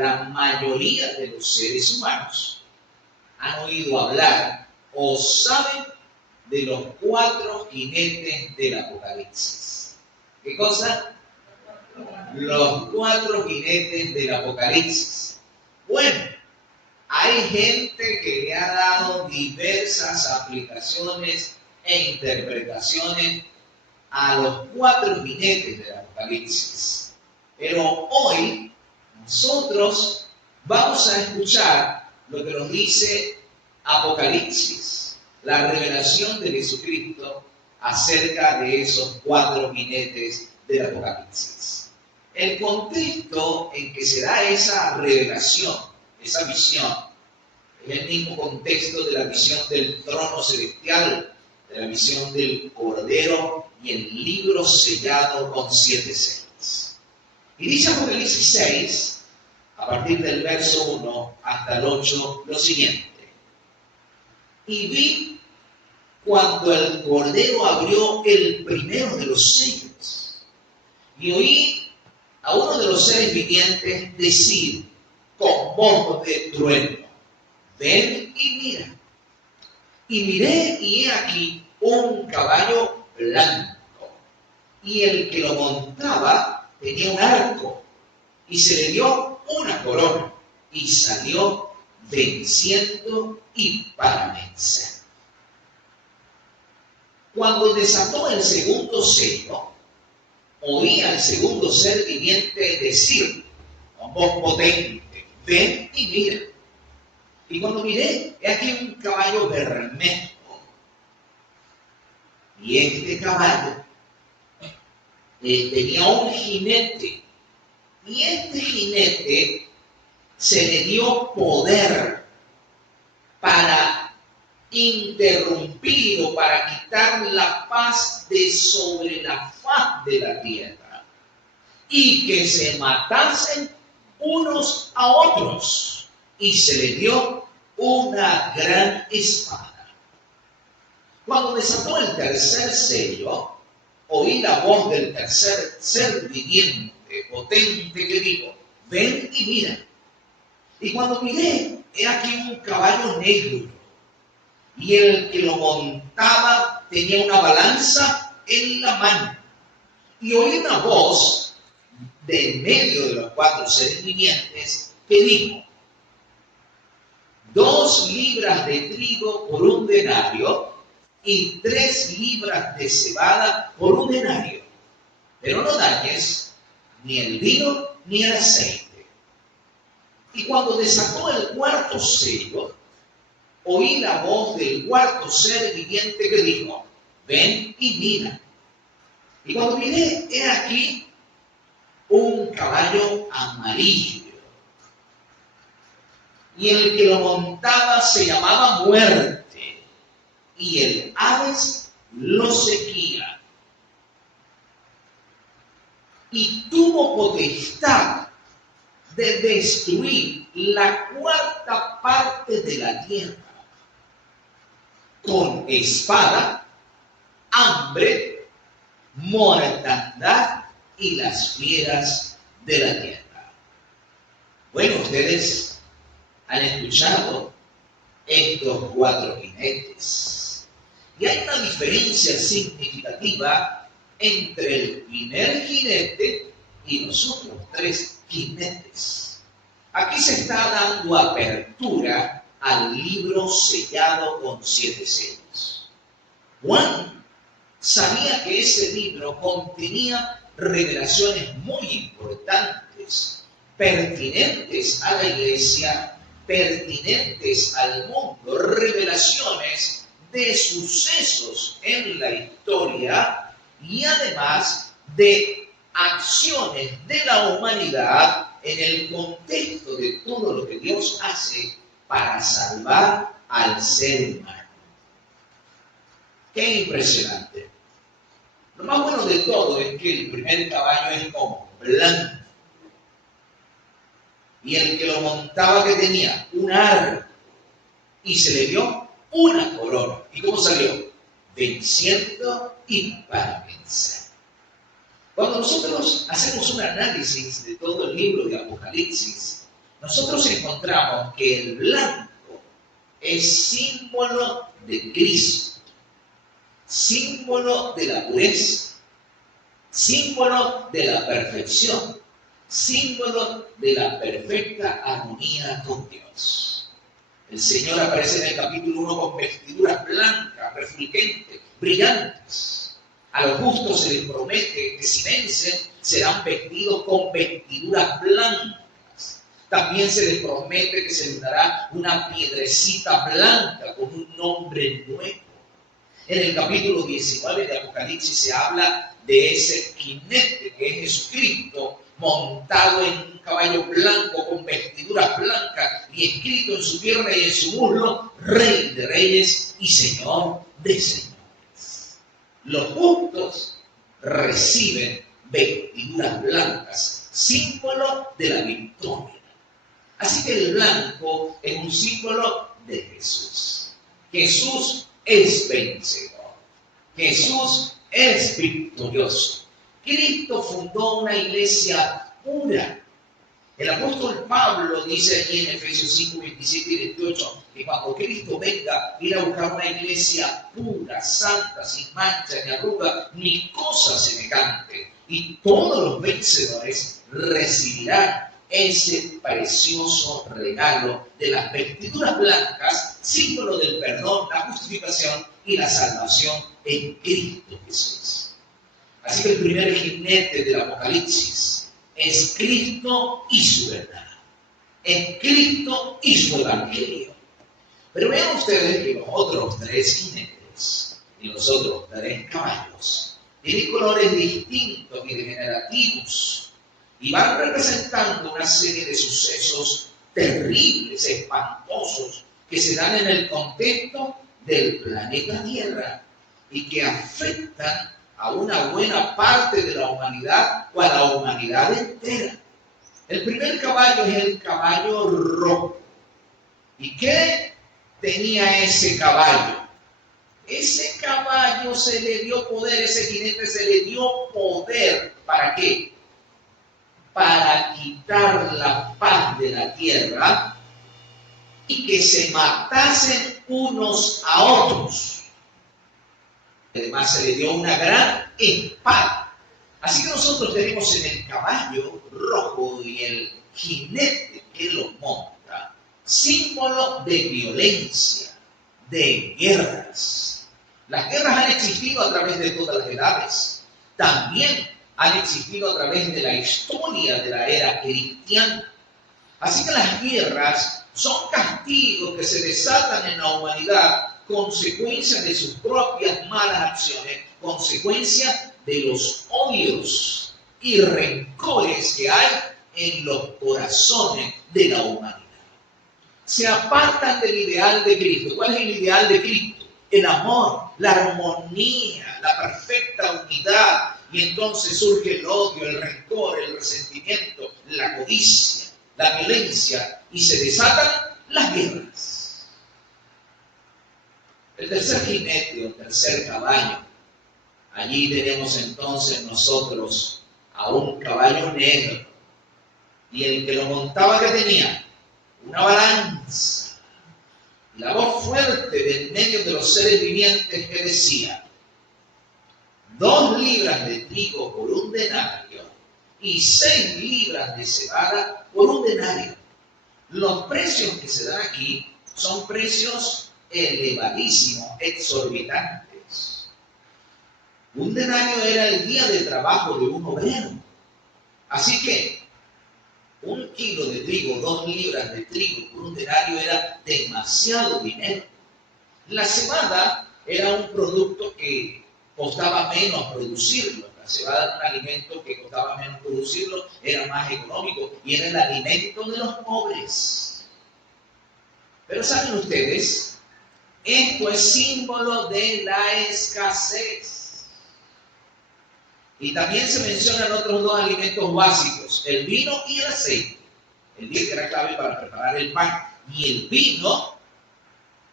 la mayoría de los seres humanos han oído hablar o saben de los 4 jinetes del Apocalipsis. ¿Qué cosa? Los 4 jinetes del Apocalipsis. Bueno, hay gente que le ha dado diversas aplicaciones e interpretaciones a los 4 jinetes del Apocalipsis. Pero hoy nosotros vamos a escuchar lo que nos dice Apocalipsis, la revelación de Jesucristo acerca de esos 4 jinetes del Apocalipsis. El contexto en que se da esa revelación, esa visión, es el mismo contexto de la visión del trono celestial, de la visión del Cordero y el libro sellado con 7 sellos. Y dice Apocalipsis 6, a partir del verso 1 hasta el 8, lo siguiente. Y vi cuando el Cordero abrió el primero de los sellos, y oí a uno de los seres vivientes decir con voz de trueno: ven y mira. Y miré, y he aquí un caballo blanco, y el que lo montaba tenía un arco, y se le dio una corona, y salió venciendo y para vencer. Cuando desató el segundo sello, oí al segundo ser viviente decir con voz potente: ven y mira. Y cuando miré, he aquí un caballo bermejo. Y este caballo tenía un jinete. Y este jinete se le dio poder para interrumpir o para quitar la paz de sobre la faz de la tierra. Y que se matasen unos a otros. Y se le dio una gran espada. Cuando desató el tercer sello, oí la voz del tercer ser viviente, potente, que dijo: ven y mira. Y cuando miré, he aquí un caballo negro, y el que lo montaba tenía una balanza en la mano. Y oí una voz de en medio de los 4 seres vivientes que dijo: 2 libras de trigo por un denario y 3 libras de cebada por un denario. Pero no dañes ni el vino ni el aceite. Y cuando desató el cuarto sello, oí la voz del cuarto ser viviente que dijo: ven y mira. Y cuando miré, he aquí un caballo amarillo. Y el que lo montaba se llamaba Muerte, y el Hades lo seguía. Y tuvo potestad de destruir la 4ª parte de la tierra con espada, hambre, mortandad y las fieras de la tierra. Bueno, ustedes han escuchado estos 4 jinetes. Y hay una diferencia significativa entre el primer jinete y los otros 3 jinetes. Aquí se está dando apertura al libro sellado con 7 sellos. Juan sabía que ese libro contenía revelaciones muy importantes, pertinentes a la iglesia, pertinentes al mundo, revelaciones de sucesos en la historia y además de acciones de la humanidad en el contexto de todo lo que Dios hace para salvar al ser humano. ¡Qué impresionante! Lo más bueno de todo es que el primer caballo es como blanco. Y el que lo montaba que tenía un arco y se le dio una corona. ¿Y cómo salió? Venciendo y para vencer. Cuando nosotros hacemos un análisis de todo el libro de Apocalipsis, nosotros encontramos que el blanco es símbolo de Cristo, símbolo de la pureza, símbolo de la perfección, símbolo de la perfecta armonía con Dios. El Señor aparece en el capítulo 1 con vestiduras blancas, refulgentes, brillantes. A los justos se les promete que si vencen serán vestidos con vestiduras blancas. También se les promete que se les dará una piedrecita blanca con un nombre nuevo. En el capítulo 19 de Apocalipsis se habla de ese jinete que es Jesucristo, montado en un caballo blanco con vestiduras blancas y escrito en su pierna y en su muslo, Rey de Reyes y Señor de Señores. Los justos reciben vestiduras blancas, símbolo de la victoria. Así que el blanco es un símbolo de Jesús. Jesús es vencedor. Jesús es victorioso. Cristo fundó una iglesia pura. El apóstol Pablo dice allí en Efesios 5, 27 y 28 que cuando Cristo venga, irá a buscar una iglesia pura, santa, sin mancha, ni arruga, ni cosa semejante. Y todos los vencedores recibirán ese precioso regalo de las vestiduras blancas, símbolo del perdón, la justificación y la salvación en Cristo Jesús. Así que el primer jinete del Apocalipsis es Cristo y su verdad. Es Cristo y su evangelio. Pero vean ustedes que los otros tres jinetes y los otros tres caballos tienen colores distintos y degenerativos y van representando una serie de sucesos terribles, espantosos, que se dan en el contexto del planeta Tierra y que afectan a una buena parte de la humanidad o a la humanidad entera. El primer caballo es el caballo rojo. ¿Y qué tenía ese caballo? Ese caballo se le dio poder, ese jinete se le dio poder. ¿Para qué? Para quitar la paz de la tierra y que se matasen unos a otros. Además se le dio una gran espada. Así que nosotros tenemos en el caballo rojo y el jinete que lo monta, símbolo de violencia, de guerras. Las guerras han existido a través de todas las edades. También han existido a través de la historia de la era cristiana. Así que las guerras son castigos que se desatan en la humanidad, consecuencia de sus propias malas acciones, consecuencia de los odios y rencores que hay en los corazones de la humanidad. Se apartan del ideal de Cristo. ¿Cuál es el ideal de Cristo? El amor, la armonía, la perfecta unidad. Y entonces surge el odio, el rencor, el resentimiento, la codicia, la violencia y se desatan las guerras. El tercer jinete o tercer caballo, allí tenemos entonces nosotros a un caballo negro y el que lo montaba, ¿qué tenía? Una balanza. Y la voz fuerte del medio de los seres vivientes que decía: 2 libras de trigo por un denario y 6 libras de cebada por un denario. Los precios que se dan aquí son precios elevadísimos, exorbitantes. Un denario era el día de trabajo de un obrero. Así que 1 kilo de trigo, 2 libras de trigo por un denario era demasiado dinero. La cebada era un producto que costaba menos producirlo. La cebada era un alimento que costaba menos producirlo, era más económico y era el alimento de los pobres. Pero ¿saben ustedes? Esto es símbolo de la escasez. Y también se mencionan otros 2 alimentos básicos, el vino y el aceite. El vino era clave para preparar el pan. Y el vino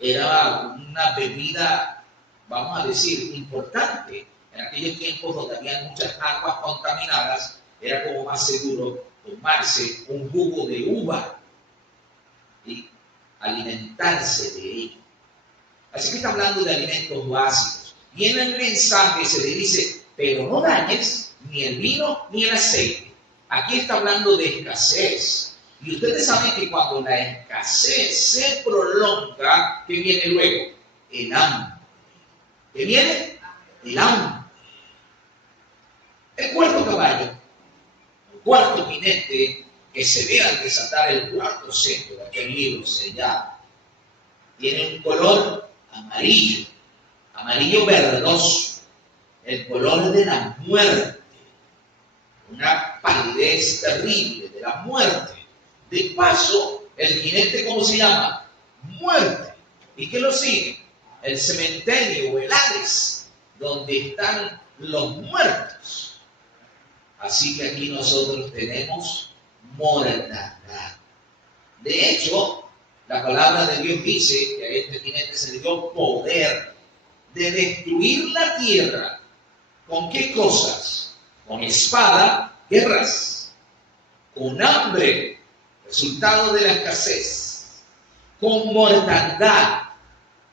era una bebida, vamos a decir, importante. En aquellos tiempos donde había muchas aguas contaminadas, era como más seguro tomarse un jugo de uva alimentarse de ello. Así que está hablando de alimentos básicos. Y en el mensaje se le dice, pero no dañes ni el vino ni el aceite. Aquí está hablando de escasez. Y ustedes saben que cuando la escasez se prolonga, ¿qué viene luego? El hambre. ¿Qué viene? El hambre. El cuarto caballo, el cuarto jinete que se ve al desatar el cuarto sello de aquel libro sellado, tiene un color amarillo, amarillo verdoso, el color de la muerte, una palidez terrible de la muerte. De paso, el jinete, ¿cómo se llama? Muerte. ¿Y qué lo sigue? El cementerio o el Hades, donde están los muertos. Así que aquí nosotros tenemos mortandad. De hecho, la palabra de Dios dice que a este jinete se le dio poder de destruir la tierra. ¿Con qué cosas? Con espada, guerras. Con hambre, resultado de la escasez. Con mortandad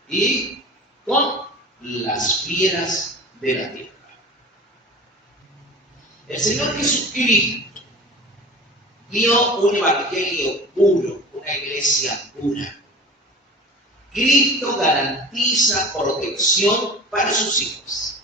y con las fieras de la tierra. El Señor Jesucristo dio un evangelio puro, una iglesia pura. Cristo garantiza protección para sus hijos.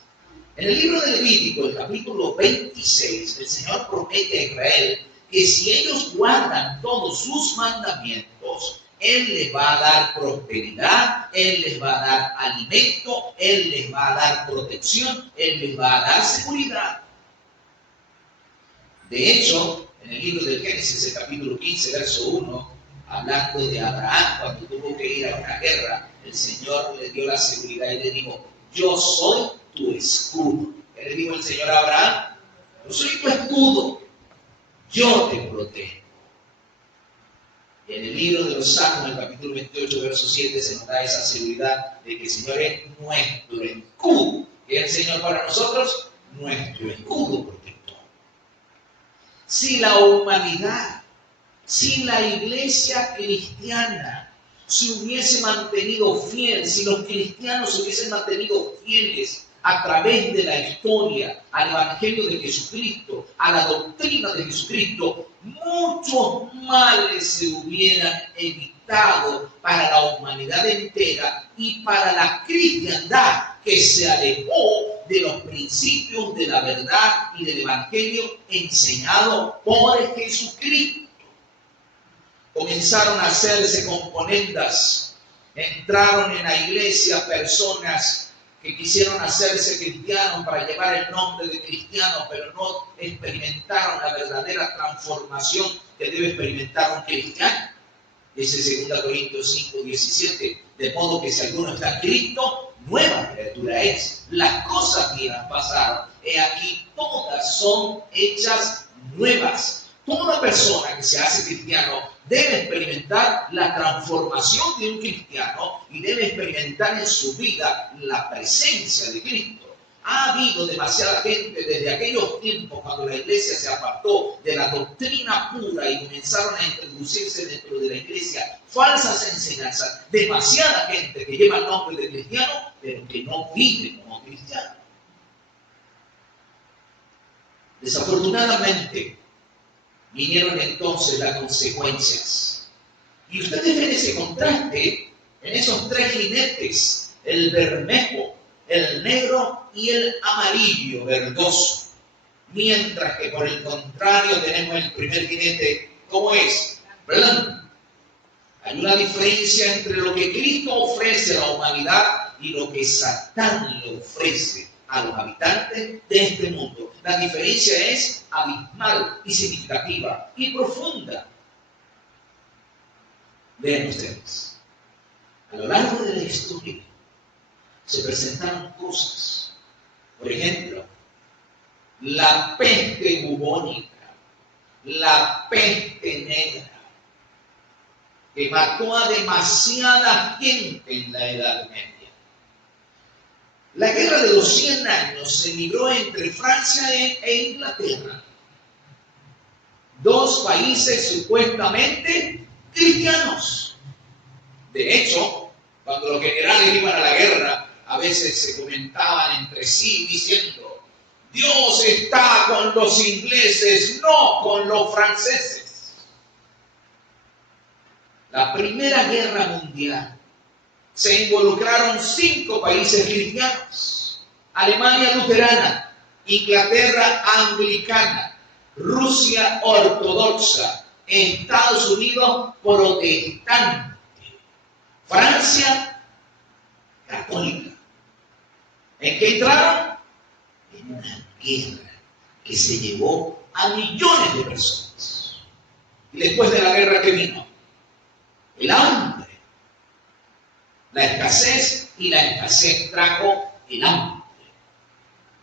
En el libro de Levítico, el capítulo 26, el Señor promete a Israel que si ellos guardan todos sus mandamientos, Él les va a dar prosperidad, Él les va a dar alimento, Él les va a dar protección, Él les va a dar seguridad. De hecho, en el libro del Génesis, el capítulo 15, verso 1, hablando de Abraham, cuando tuvo que ir a una guerra, el Señor le dio la seguridad y le dijo, yo soy tu escudo. ¿Qué le dijo el Señor a Abraham? Yo soy tu escudo, yo te protejo. Y en el libro de los Salmos, el capítulo 28, verso 7, se nos da esa seguridad de que el Señor es nuestro escudo. ¿Qué es el Señor para nosotros? Nuestro escudo protector. Si la humanidad, si la iglesia cristiana se hubiese mantenido fiel, si los cristianos se hubiesen mantenido fieles a través de la historia, al Evangelio de Jesucristo, a la doctrina de Jesucristo, muchos males se hubieran evitado para la humanidad entera y para la cristiandad que se alejó de los principios de la verdad y del Evangelio enseñado por Jesucristo. Comenzaron a hacerse componendas, entraron en la iglesia personas que quisieron hacerse cristianos para llevar el nombre de cristianos, pero no experimentaron la verdadera transformación que debe experimentar un cristiano. Dice 2 Corintios 5, 17, de modo que si alguno está en Cristo, nueva criatura es. Las cosas viejas pasaron, he aquí todas son hechas nuevas. Toda persona que se hace cristiano debe experimentar la transformación de un cristiano y debe experimentar en su vida la presencia de Cristo. Ha habido demasiada gente desde aquellos tiempos cuando la iglesia se apartó de la doctrina pura y comenzaron a introducirse dentro de la iglesia falsas enseñanzas. Demasiada gente que lleva el nombre de cristiano, pero que no vive como cristiano. Desafortunadamente, vinieron entonces las consecuencias. Y ustedes ven ese contraste en esos tres jinetes, el bermejo, el negro y el amarillo verdoso. Mientras que por el contrario tenemos el primer jinete, ¿cómo es? Blanco. Hay una diferencia entre lo que Cristo ofrece a la humanidad y lo que Satán le ofrece a los habitantes de este mundo. La diferencia es abismal y significativa y profunda. Vean ustedes, a lo largo de la historia se presentaron cosas. Por ejemplo, la peste bubónica, la peste negra, que mató a demasiada gente en la Edad Media. La guerra de los 100 años se libró entre Francia e Inglaterra, dos países supuestamente cristianos. De hecho, cuando los generales iban a la guerra, a veces se comentaban entre sí diciendo: Dios está con los ingleses, no con los franceses. La Primera Guerra Mundial se involucraron 5 países cristianos: Alemania luterana, Inglaterra anglicana, Rusia ortodoxa, Estados Unidos protestante, Francia católica. ¿En qué entraron? En una guerra que se llevó a millones de personas. Y después de la guerra, ¿qué vino? El hambre. La escasez, y la escasez trajo el hambre.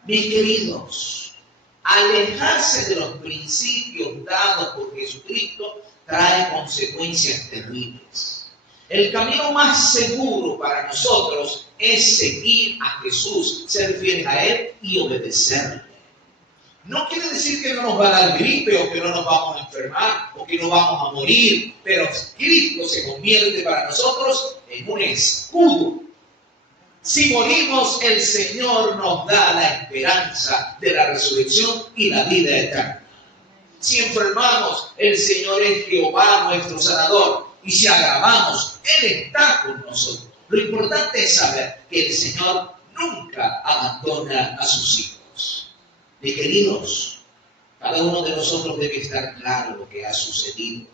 Mis queridos, alejarse de los principios dados por Jesucristo trae consecuencias terribles. El camino más seguro para nosotros es seguir a Jesús, ser fieles a Él y obedecerle. No quiere decir que no nos va a dar gripe, o que no nos vamos a enfermar, o que no vamos a morir, pero Cristo se convierte para nosotros en un escudo. Si morimos, el Señor nos da la esperanza de la resurrección y la vida eterna. Si enfermamos, el Señor es Jehová nuestro sanador. Y si agravamos, Él está con nosotros. Lo importante es saber que el Señor nunca abandona a sus hijos. Mis queridos, cada uno de nosotros debe estar claro lo que ha sucedido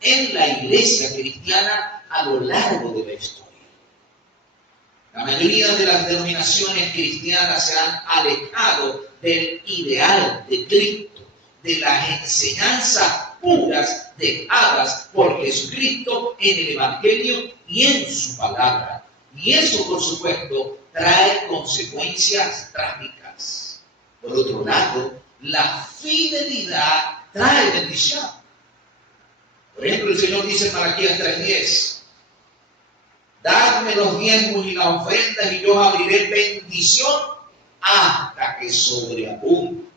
en la iglesia cristiana a lo largo de la historia. La mayoría de las denominaciones cristianas se han alejado del ideal de Cristo, de las enseñanzas puras dejadas por Jesucristo en el Evangelio y en su palabra. Y eso, por supuesto, trae consecuencias trágicas. Por otro lado, la fidelidad trae bendición. Por ejemplo, el Señor dice en Malaquías 3:10: dadme los diezmos y las ofrendas, y yo abriré bendición hasta que sobreabunde.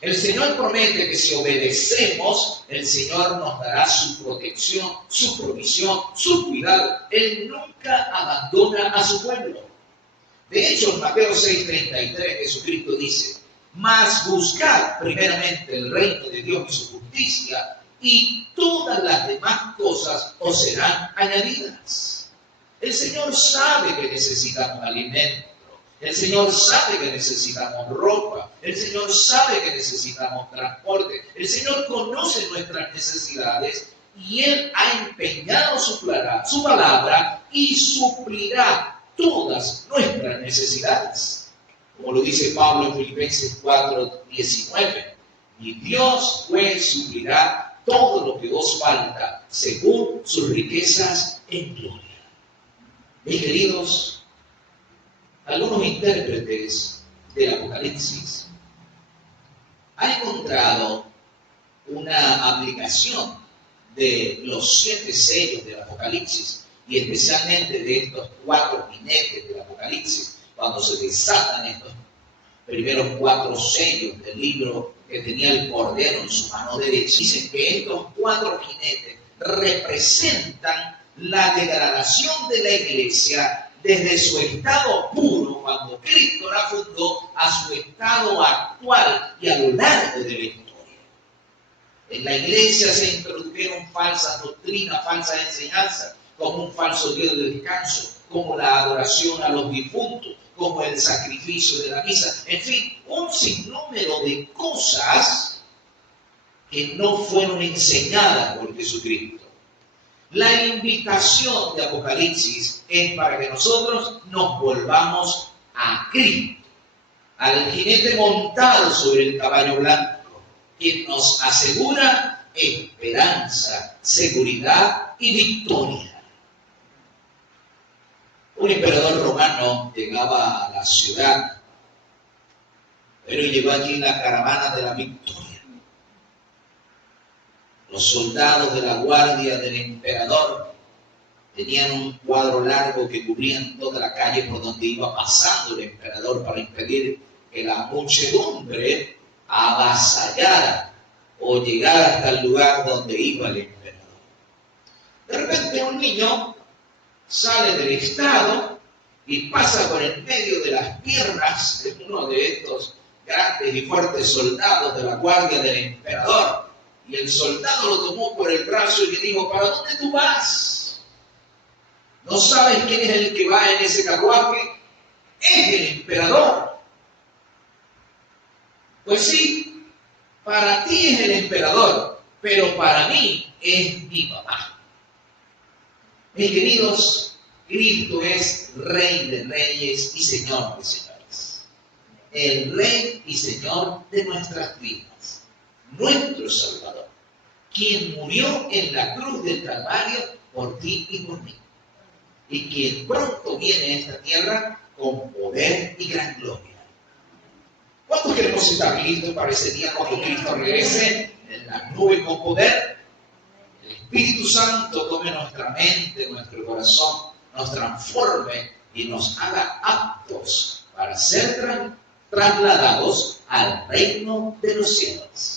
El Señor promete que si obedecemos, el Señor nos dará su protección, su provisión, su cuidado. Él nunca abandona a su pueblo. De hecho, en Mateo 6:33, Jesucristo dice: mas buscad primeramente el reino de Dios y su justicia, y todas las demás cosas os serán añadidas. El Señor sabe que necesitamos alimento. El Señor sabe que necesitamos ropa. El Señor sabe que necesitamos transporte. El Señor conoce nuestras necesidades y Él ha empeñado su palabra y suplirá todas nuestras necesidades. Como lo dice Pablo en Filipenses 4:19. Y Dios pues suplirá todo lo que os falta según sus riquezas en gloria. Mis queridos, algunos intérpretes del Apocalipsis han encontrado una aplicación de los 7 sellos del Apocalipsis, y especialmente de estos 4 jinetes del Apocalipsis, cuando se desatan estos primeros 4 sellos del libro que tenía el Cordero en su mano derecha. Dicen que estos 4 jinetes representan la degradación de la iglesia desde su estado puro, cuando Cristo la fundó, a su estado actual y a lo largo de la historia. En la iglesia se introdujeron falsas doctrinas, falsas enseñanzas, como un falso Dios de descanso, como la adoración a los difuntos, como el sacrificio de la misa, en fin, un sinnúmero de cosas que no fueron enseñadas por Jesucristo. La invitación de Apocalipsis es para que nosotros nos volvamos a Cristo, al jinete montado sobre el caballo blanco, quien nos asegura esperanza, seguridad y victoria. Un emperador romano llegaba a la ciudad, pero llegó allí la caravana de la victoria. Los soldados de la guardia del emperador tenían un cuadro largo que cubrían toda la calle por donde iba pasando el emperador, para impedir que la muchedumbre avasallara o llegara hasta el lugar donde iba el emperador. De repente un niño sale del estrado y pasa por el medio de las piernas de uno de estos grandes y fuertes soldados de la guardia del emperador. Y el soldado lo tomó por el brazo y le dijo: ¿para dónde tú vas? ¿No sabes quién es el que va en ese carruaje? Es el emperador. Pues sí, para ti es el emperador, pero para mí es mi papá. Mis queridos, Cristo es Rey de reyes y Señor de señores. El Rey y Señor de nuestras vidas. Nuestro Salvador. Quien murió en la cruz del Calvario por ti y por mí. Y quien pronto viene a esta tierra con poder y gran gloria. ¿Cuántos queremos estar listos para ese día cuando Cristo regrese en las nubes con poder? El Espíritu Santo tome nuestra mente, nuestro corazón, nos transforme y nos haga aptos para ser trasladados al reino de los cielos.